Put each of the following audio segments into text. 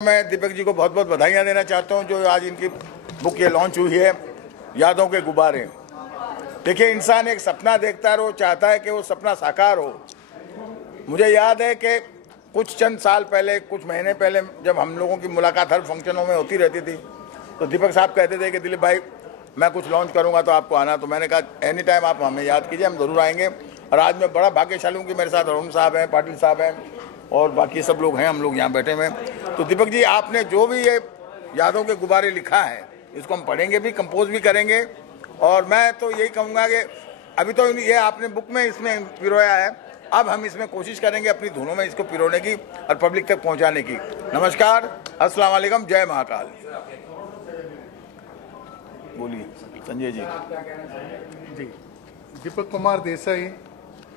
मैं दीपक जी को बहुत बहुत बधाइयाँ देना चाहता हूँ जो आज इनकी बुक ये लॉन्च हुई है, यादों के गुब्बारे। देखिए, इंसान एक सपना देखता है और वो चाहता है कि वो सपना साकार हो। मुझे याद है कि कुछ चंद साल पहले, कुछ महीने पहले, जब हम लोगों की मुलाकात हर फंक्शनों में होती रहती थी, तो दीपक साहब कहते थे कि दिलीप भाई, मैं कुछ लॉन्च करूँगा तो आपको आना। तो मैंने कहा एनी टाइम आप हमें याद कीजिए, हम ज़रूर आएंगे। और आज मैं बड़ा भाग्यशाली हूँ कि मेरे साथ अरुण साहब हैं, पाटिल साहब हैं और बाकी सब लोग हैं, हम लोग यहाँ बैठे हुए हैं। तो दीपक जी, आपने जो भी ये यादों के गुब्बारे लिखा है, इसको हम पढ़ेंगे भी, कंपोज भी करेंगे। और मैं तो यही कहूँगा कि अभी तो ये आपने बुक में इसमें पिरोया है, अब हम इसमें कोशिश करेंगे अपनी धुनों में इसको पिरोने की और पब्लिक तक पहुँचाने की। नमस्कार, अस्सलाम वालेकुम, जय महाकाल। बोलिए संजय जी। जी, दीपक कुमार देसाई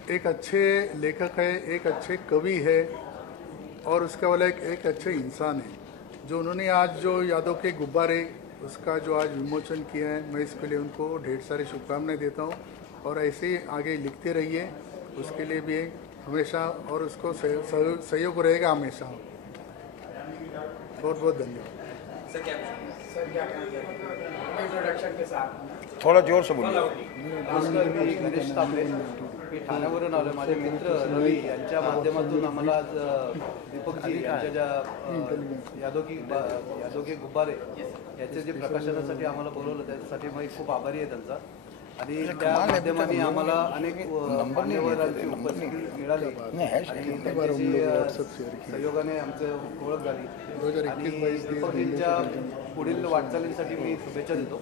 एक अच्छे लेखक है, एक अच्छे कवि है और उसके वाला एक अच्छे इंसान है। जो उन्होंने आज जो यादों के गुब्बारे उसका जो आज विमोचन किया है, मैं इसके लिए उनको ढेर सारी शुभकामनाएं देता हूं। और ऐसे ही आगे लिखते रहिए, उसके लिए भी हमेशा, और उसको सहयोग रहेगा हमेशा। बहुत बहुत धन्यवाद। थोड़ा जोर से बोलिए। गणेश तांबे, मी ठाण्यावरून आलो. माझे मित्र रवी यांच्या माध्यमातून आम्हाला आज दीपकजी यांच्या ज्या यादों के गुब्बारे याचे जे प्रकाशनासाठी आम्हाला बोलवलं, त्यासाठी मी खूप आभारी आहे त्यांचा. आणि त्या माध्यमाने आम्हाला अनेक मान्यवरांची उपस्थिती मिळाली आणि त्यांच्याशी सहयोगाने आमचं ओळख झाली. आणि दीपकजींच्या पुढील वाटचालीसाठी मी शुभेच्छा देतो.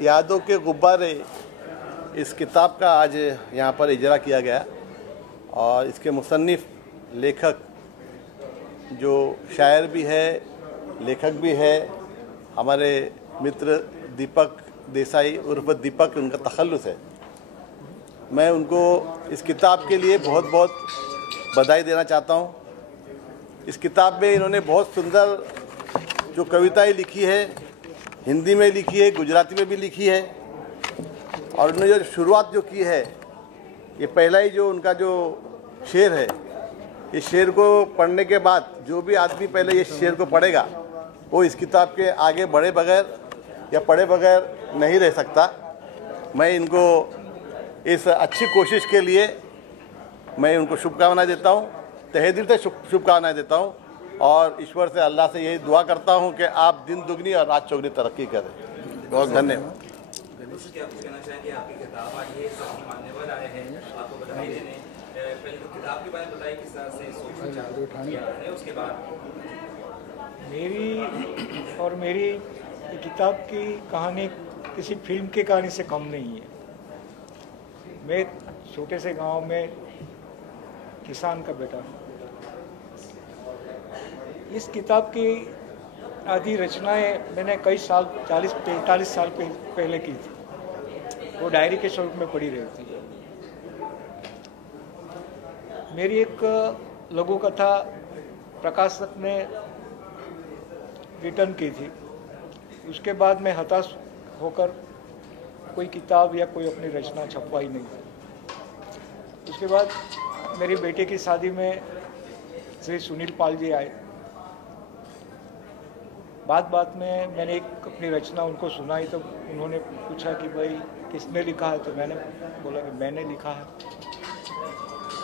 यादों के गुब्बारे इस किताब का आज यहाँ पर इजरा किया गया और इसके मुसन्निफ़ लेखक जो शायर भी है, लेखक भी है, हमारे मित्र दीपक देसाई उर्फ दीपक, उनका तखल्लुस है। मैं उनको इस किताब के लिए बहुत बहुत बधाई देना चाहता हूँ। इस किताब में इन्होंने बहुत सुंदर जो कविताएं लिखी है, हिंदी में लिखी है, गुजराती में भी लिखी है। और उन्होंने जो शुरुआत जो की है, ये पहला ही जो उनका जो शेर है, इस शेर को पढ़ने के बाद जो भी आदमी पहले ये शेर को पढ़ेगा, वो इस किताब के आगे बढ़े बगैर या पढ़े बगैर नहीं रह सकता। मैं इनको इस अच्छी कोशिश के लिए मैं उनको शुभकामनाएं देता हूँ, तहे दिल से शुभकामनाएं देता हूँ। और ईश्वर से, अल्लाह से यही दुआ करता हूँ कि आप दिन दुगनी और रात चौगनी तरक्की करें। बहुत धन्यवाद। मेरी किताब की कहानी किसी फिल्म की कहानी से कम नहीं है। मैं छोटे से गांव में किसान का बेटा हूँ। इस किताब की आधी रचनाएं मैंने कई साल, 40-45 साल पहले की थी। वो डायरी के स्वरूप में पड़ी रहती है। मेरी एक लघु कथा प्रकाशक ने रिटर्न की थी। उसके बाद मैं हताश होकर कोई किताब या कोई अपनी रचना छपवाई नहीं। उसके बाद मेरी बेटे की शादी में श्री सुनील पाल जी आए। बात में मैंने एक अपनी रचना उनको सुनाई, तो उन्होंने पूछा कि भाई किसने लिखा है, तो मैंने बोला कि मैंने लिखा है।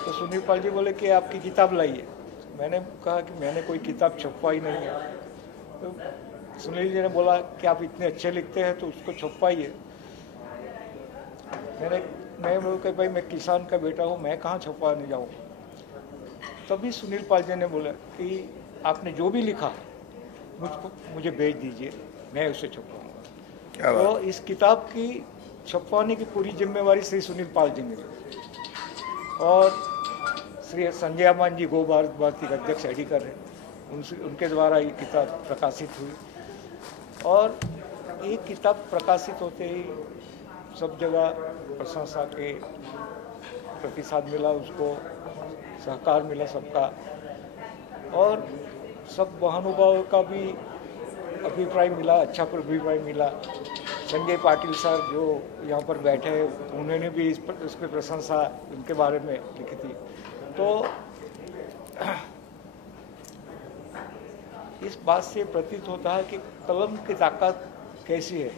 तो सुनील पाल जी बोले कि आपकी किताब लाइए। मैंने कहा कि मैंने कोई किताब छपवाई नहीं है। तो सुनील जी ने बोला कि आप इतने अच्छे लिखते हैं तो उसको छपवाइए। मैं बोला कि भाई मैं किसान का बेटा हूँ, मैं कहाँ छपवाने जाऊँ। तभी सुनील पाल जी ने बोला कि आपने जो भी लिखा मुझे भेज दीजिए, मैं उसे छपवाऊँगा। तो इस किताब की छपवाने की पूरी जिम्मेवारी श्री सुनील पाल जी ने ली और श्री संजय अमान जी गो भारत भारती के अध्यक्ष एडिटर हैं, उनके द्वारा ये किताब प्रकाशित हुई। और ये किताब प्रकाशित होते ही सब जगह प्रशंसा के प्रतिसाद मिला, उसको सहकार मिला सबका। और सब महानुभावों का भी अभिप्राय मिला, अच्छा अभिप्राय मिला। संजय पाटिल सर जो यहाँ पर बैठे हैं, उन्होंने भी इस पर प्रशंसा इनके बारे में लिखी थी। तो इस बात से प्रतीत होता है कि कलम की ताकत कैसी है।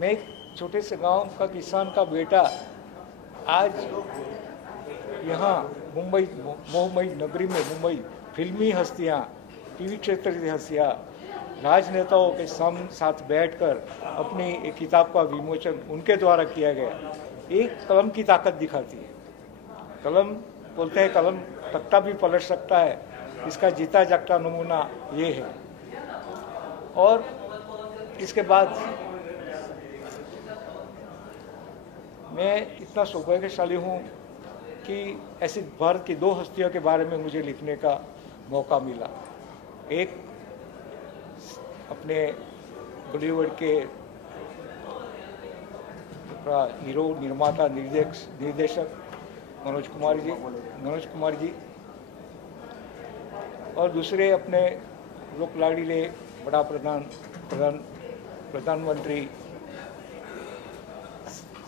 मैं एक छोटे से गांव का किसान का बेटा आज यहाँ मुंबई नगरी में मुंबई फिल्मी हस्तियाँ, टीवी क्षेत्र की हस्तियाँ, राजनेताओं के साथ बैठकर अपनी एक किताब का विमोचन उनके द्वारा किया गया, एक कलम की ताकत दिखाती है। कलम बोलते हैं कलम तख्ता भी पलट सकता है, इसका जीता जागता नमूना ये है। और इसके बाद मैं इतना सौभाग्यशाली हूँ कि ऐसी भारत की 2 हस्तियों के बारे में मुझे लिखने का मौका मिला। एक अपने बॉलीवुड के हीरो, निर्माता, निर्देशक मनोज कुमार जी और दूसरे अपने लोक लाडीले बड़ा प्रधानमंत्री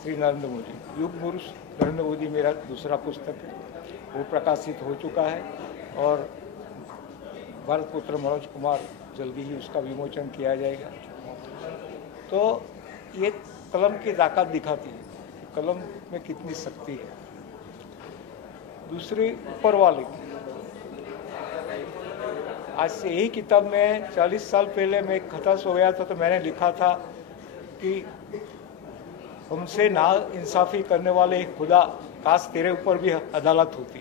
श्री नरेंद्र मोदी। युग पुरुष नरेंद्र मोदी मेरा दूसरा पुस्तक है, वो प्रकाशित हो चुका है और भारत पुत्र मनोज कुमार जल्दी ही उसका विमोचन किया जाएगा। तो ये कलम की ताकत दिखाती है, कलम में कितनी शक्ति है। दूसरी ऊपर वाले की, आज से यही किताब में 40 साल पहले मैं हताश हो गया था, तो मैंने लिखा था कि हमसे ना इंसाफी करने वाले खुदा, काश तेरे ऊपर भी अदालत होती।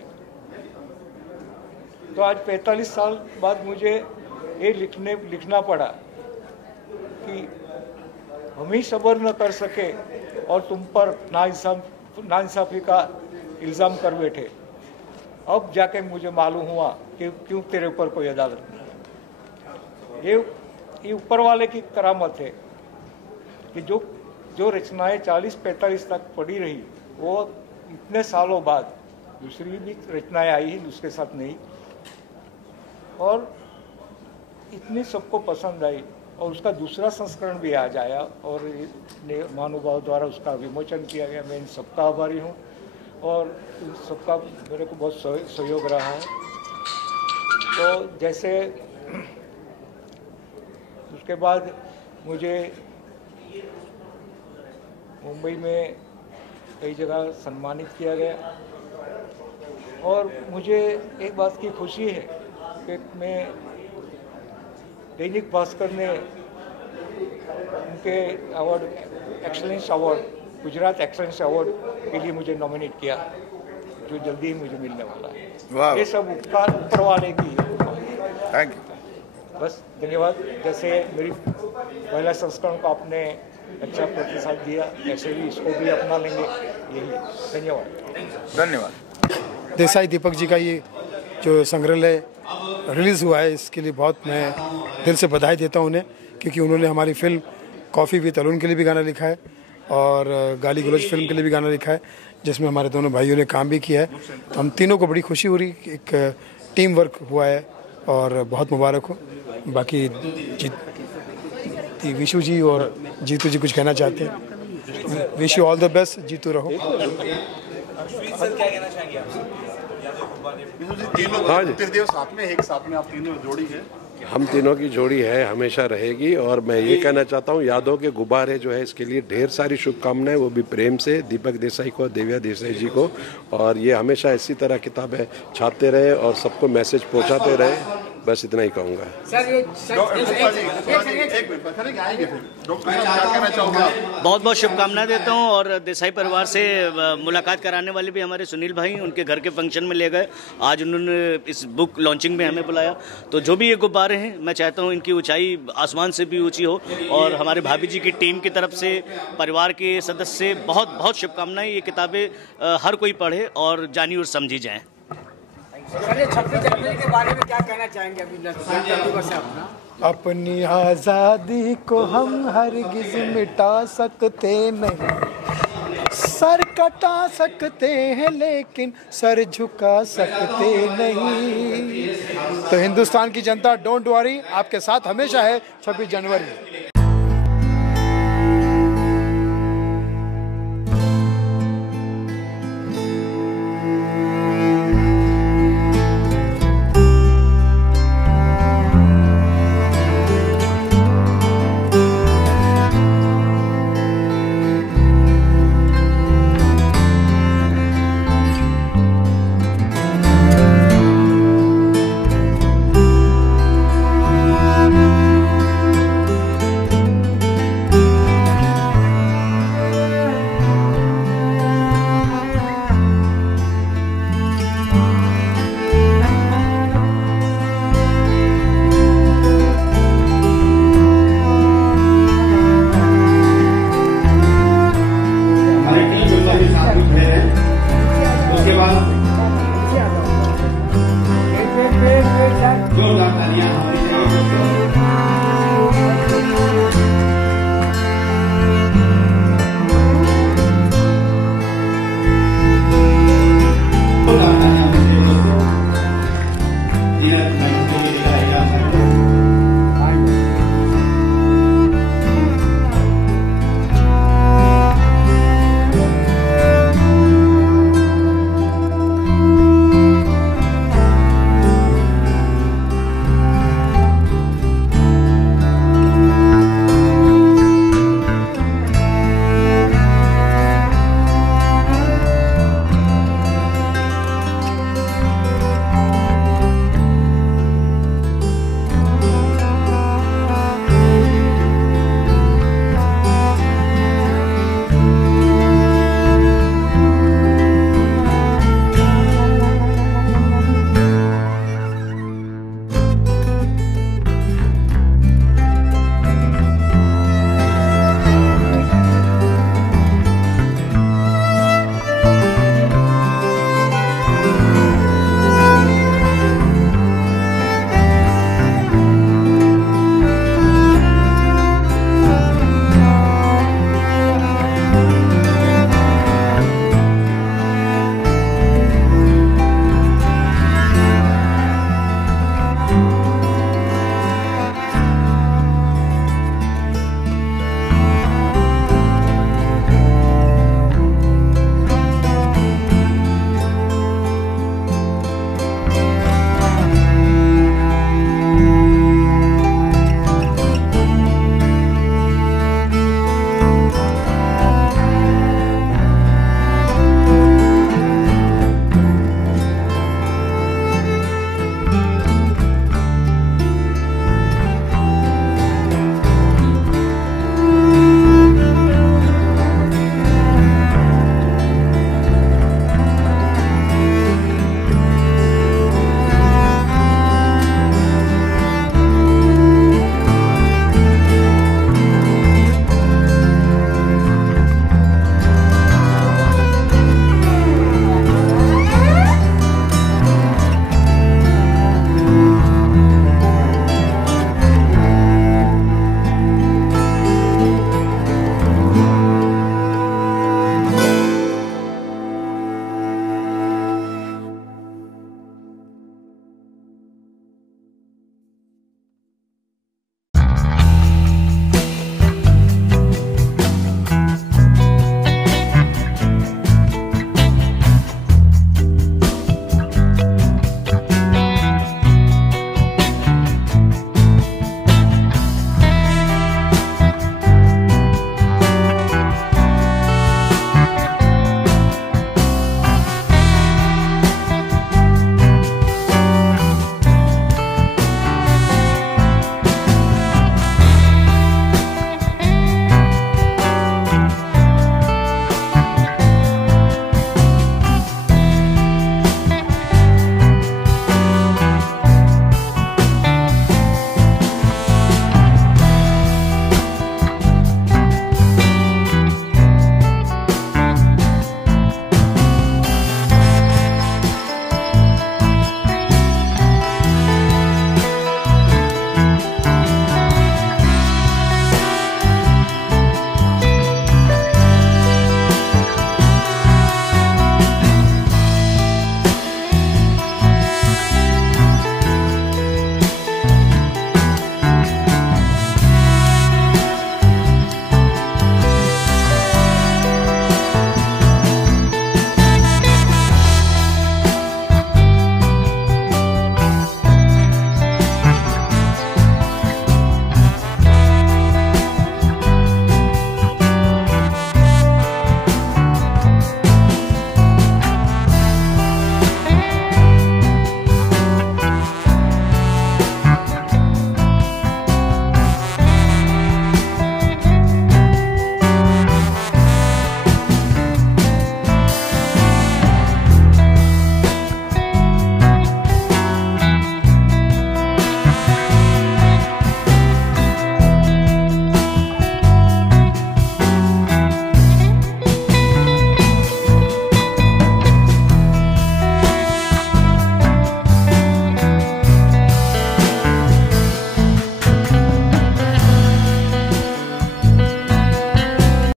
तो आज 45 साल बाद मुझे ये लिखना पड़ा कि हम ही सब्र न कर सके और तुम पर नाइंसाफी का इल्ज़ाम कर बैठे। अब जाके मुझे मालूम हुआ कि क्यों तेरे ऊपर कोई अदालत नहीं। ये ऊपर वाले की करामत है कि जो रचनाएं 40-45 तक पड़ी रही, वो इतने सालों बाद दूसरी भी रचनाएं आई हैं उसके साथ नहीं, और इतनी सबको पसंद आई और उसका दूसरा संस्करण भी आज आया और महानुभाव द्वारा उसका विमोचन किया गया। मैं इन सबका आभारी हूँ और इन सबका मेरे को बहुत सहयोग रहा है। तो जैसे उसके बाद मुझे मुंबई में कई जगह सम्मानित किया गया और मुझे एक बात की खुशी है कि मैं दैनिक भास्कर ने उनके award, excellence award, Gujarat excellence award के लिए मुझे नॉमिनेट किया, जो जल्दी ही मुझे मिलने वाला है। ये सब उपकार ऊपर वाले की। Thank you. बस धन्यवाद। जैसे मेरी पहला संस्करण को आपने अच्छा प्रतिसाद दिया, ऐसे ही इसको भी अपना लेंगे। यही धन्यवाद। देसाई दीपक जी का ये जो संग्रहालय रिलीज़ हुआ है, इसके लिए बहुत मैं दिल से बधाई देता हूँ उन्हें, क्योंकि उन्होंने हमारी फिल्म कॉफ़ी विद अरुण के लिए भी गाना लिखा है और गाली गलौज फिल्म के लिए भी गाना लिखा है, जिसमें हमारे दोनों भाइयों ने काम भी किया है। तो हम तीनों को बड़ी खुशी हो रही, एक टीम वर्क हुआ है और बहुत मुबारक हो। बाकी विशु जी और जीतू जी कुछ कहना चाहते हैं? Wish you all the best, जीतू रहो। हाँ जी, साथ में एक साथ में आप तीनों जोड़ी है, हम तीनों की जोड़ी है, हमेशा रहेगी। और मैं ये कहना चाहता हूँ, यादों के गुब्बारे जो है इसके लिए ढेर सारी शुभकामनाएं, वो भी प्रेम से दीपक देसाई को, देविया देसाई जी को। और ये हमेशा इसी तरह किताबें छापते रहे और सबको मैसेज पहुँचाते रहे, बस इतना ही कहूँगा। बहुत बहुत शुभकामनाएं देता हूँ और देसाई परिवार से मुलाकात कराने वाले भी हमारे सुनील भाई उनके घर के फंक्शन में ले गए। आज उन्होंने इस बुक लॉन्चिंग में हमें बुलाया। तो जो भी ये गुब्बारे हैं, मैं चाहता हूँ इनकी ऊंचाई आसमान से भी ऊंची हो। और हमारे भाभी जी की टीम की तरफ से, परिवार के सदस्य से बहुत बहुत शुभकामनाएं। ये किताबें हर कोई पढ़े और जानी और समझी जाएँ। सर, 26 जनवरी के बारे में क्या कहना चाहेंगे अभी अपनी आज़ादी को हम हरगिज मिटा सकते नहीं, सर कटा सकते हैं लेकिन सर झुका सकते नहीं। तो हिंदुस्तान की जनता डोंट वरी, आपके साथ हमेशा है 26 जनवरी।